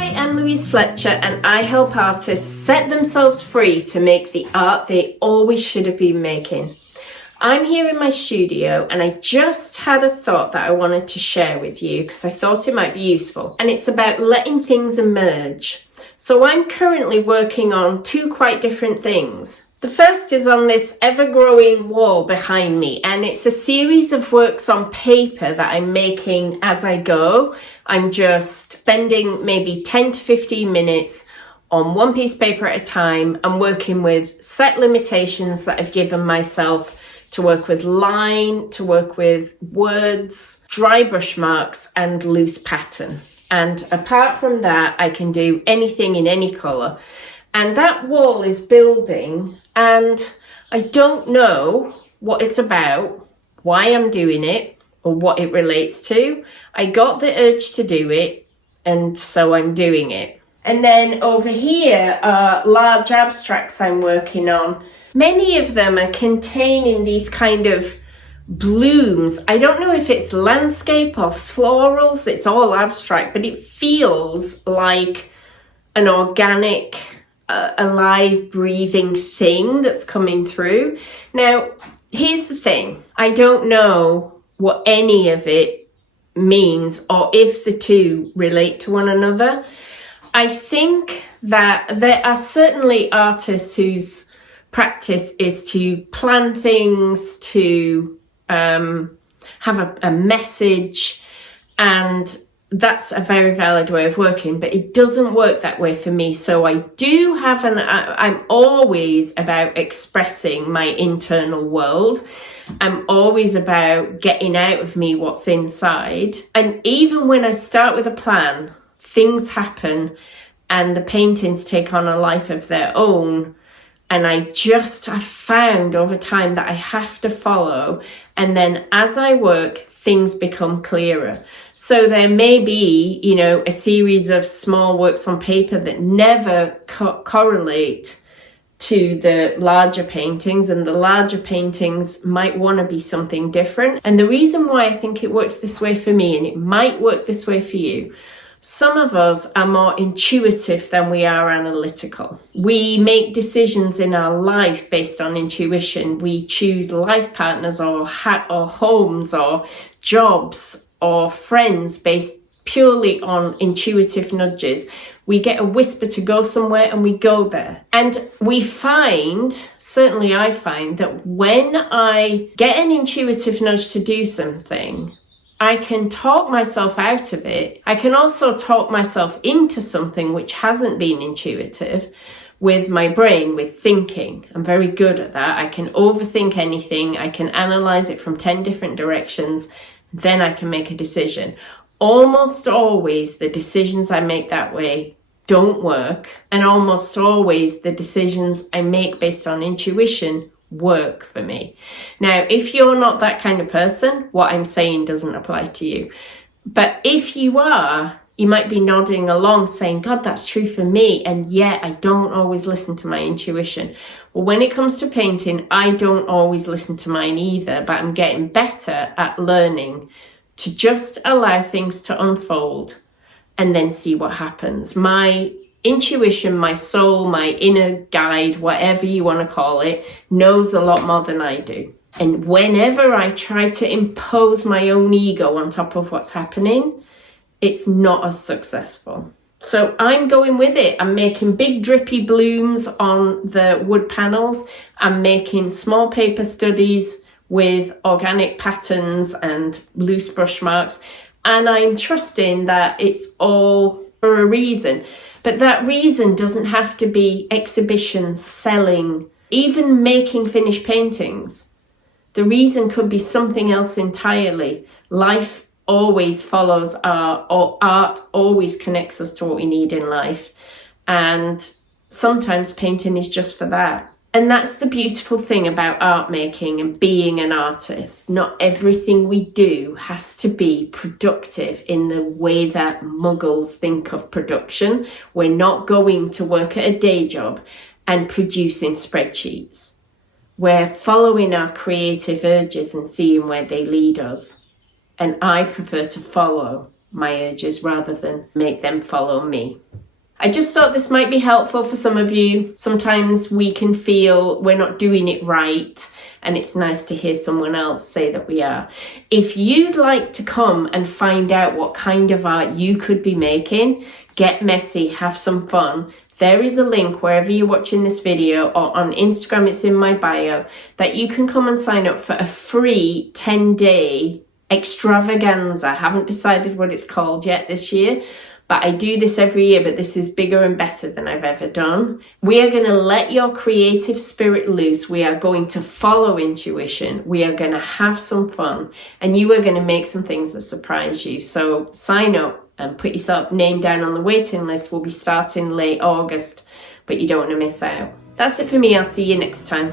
Hi, I'm Louise Fletcher and I help artists set themselves free to make the art they always should have been making. I'm here in my studio and I just had a thought that I wanted to share with you because I thought it might be useful, and it's about letting things emerge. So I'm currently working on two quite different things. The first is on this ever-growing wall behind me, and it's a series of works on paper that I'm making as I go. I'm just spending maybe 10 to 15 minutes on one piece of paper at a time. I'm working with set limitations that I've given myself to work with line, to work with words, dry brush marks, and loose pattern. And apart from that, I can do anything in any colour. And that wall is building, and I don't know what it's about, why I'm doing it, or what it relates to. I got the urge to do it, and so I'm doing it. And then over here are large abstracts I'm working on. Many of them are containing these kind of blooms. I don't know if it's landscape or florals, it's all abstract, but it feels like an organic, alive, breathing thing that's coming through. Now, here's the thing. I don't know what any of it means or if the two relate to one another. I think that there are certainly artists whose practice is to plan things, to have a message, and that's a very valid way of working, but it doesn't work that way for me. So I do have I'm always about expressing my internal world. I'm always about getting out of me what's inside. And even when I start with a plan, things happen and the paintings take on a life of their own. And I found over time that I have to follow. And then as I work, things become clearer. So there may be, a series of small works on paper that never correlate to the larger paintings, and the larger paintings might want to be something different. And the reason why I think it works this way for me, and it might work this way for you, some of us are more intuitive than we are analytical. We make decisions in our life based on intuition. We choose life partners or homes or jobs or friends based purely on intuitive nudges. We get a whisper to go somewhere and we go there. And we find, certainly I find, that when I get an intuitive nudge to do something, I can talk myself out of it. I can also talk myself into something which hasn't been intuitive with my brain, with thinking. I'm very good at that. I can overthink anything. I can analyze it from 10 different directions. Then I can make a decision. Almost always the decisions I make that way don't work. And almost always the decisions I make based on intuition work for me. Now, if you're not that kind of person, what I'm saying doesn't apply to you. But if you are, you might be nodding along saying, God, that's true for me. And yet I don't always listen to my intuition. Well, when it comes to painting, I don't always listen to mine either, but I'm getting better at learning to just allow things to unfold and then see what happens. My intuition, my soul, my inner guide, whatever you want to call it, knows a lot more than I do. And whenever I try to impose my own ego on top of what's happening, it's not as successful. So I'm going with it. I'm making big drippy blooms on the wood panels. I'm making small paper studies with organic patterns and loose brush marks. And I'm trusting that it's all for a reason. But that reason doesn't have to be exhibition, selling, even making finished paintings. The reason could be something else entirely. Life always follows or art always connects us to what we need in life. And sometimes painting is just for that. And that's the beautiful thing about art making and being an artist. Not everything we do has to be productive in the way that muggles think of production. We're not going to work at a day job and producing spreadsheets. We're following our creative urges and seeing where they lead us. And I prefer to follow my urges rather than make them follow me. I just thought this might be helpful for some of you. Sometimes we can feel we're not doing it right, and it's nice to hear someone else say that we are. If you'd like to come and find out what kind of art you could be making, get messy, have some fun, there is a link wherever you're watching this video, or on Instagram, it's in my bio, that you can come and sign up for a free 10-day extravaganza. I haven't decided what it's called yet this year, but I do this every year, but this is bigger and better than I've ever done. We are going to let your creative spirit loose. We are going to follow intuition. We are going to have some fun, and you are going to make some things that surprise you. So sign up and put yourself name down on the waiting list. We'll be starting late August, but you don't want to miss out. That's it for me. I'll see you next time.